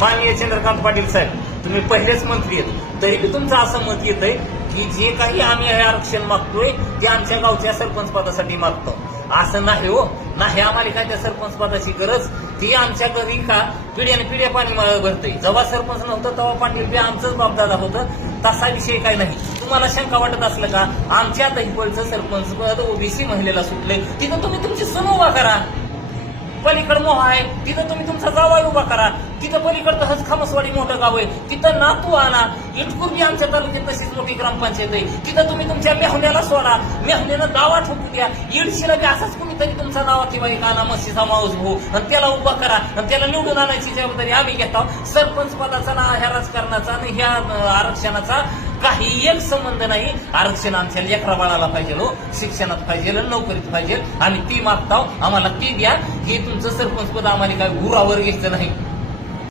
माननीय चंद्रकांत पाटील साहेब तुम्ही पहिलेच मंत्री आहेत. तरी बी तुमचं असं मत येत आहे की जे काही आम्ही हे आरक्षण मागतोय ते आमच्या गावच्या सरपंच पदासाठी मागतो. असं नाही हो. नाही आम्हाला काय त्या सरपंच पदाची गरज? ती आमच्या घरी का पिढ्याने पिढ्या पाणी भरतंय. जेव्हा सरपंच नव्हतं तेव्हा पाटील बी आमचंच बापदादा होतं. तसा विषय काय नाही. तुम्हाला शंका वाटत असलं का? आमच्या दहिपळचं सरपंच पद ओबीसी महिलेला सुटलंय. तिथं तुम्ही तुमची सण उभा करा. पलीकड मोह आहे तिथं तुम्ही तुमचा जावाय उभा करा. तिथं पलीकडं हज खामसवाडी मोठं गाव आहे. तिथं नातू आणा इटकुर्बी आमच्या तालुक्यात तशीच मोठी ग्रामपंचायत आहे. तिथं तुम्ही तुमच्या मेहण्याला सोडा. मेहण्यानं दावा ठोकू द्या. इडशीला बी असाच कुणीतरी तुमचा नावा किंवा एक आणा मस्तीचा माऊस भाऊ. आणि त्याला उभा करा. आणि त्याला निवडून आणायची जबाबदारी आम्ही घेतो सरपंच पदाचा ना ह्या राजकारणाचा आणि ह्या आरक्षणाचा काही एक संबंध नाही. आरक्षण आमच्या लेकरा बाळाला पाहिजे हो. शिक्षणात पाहिजे नोकरीत पाहिजे. आणि ती मागताव आम्हाला ती द्या. हे तुमचं सरपंच पद आम्हाला काय गुरावर घ्यायचं नाही.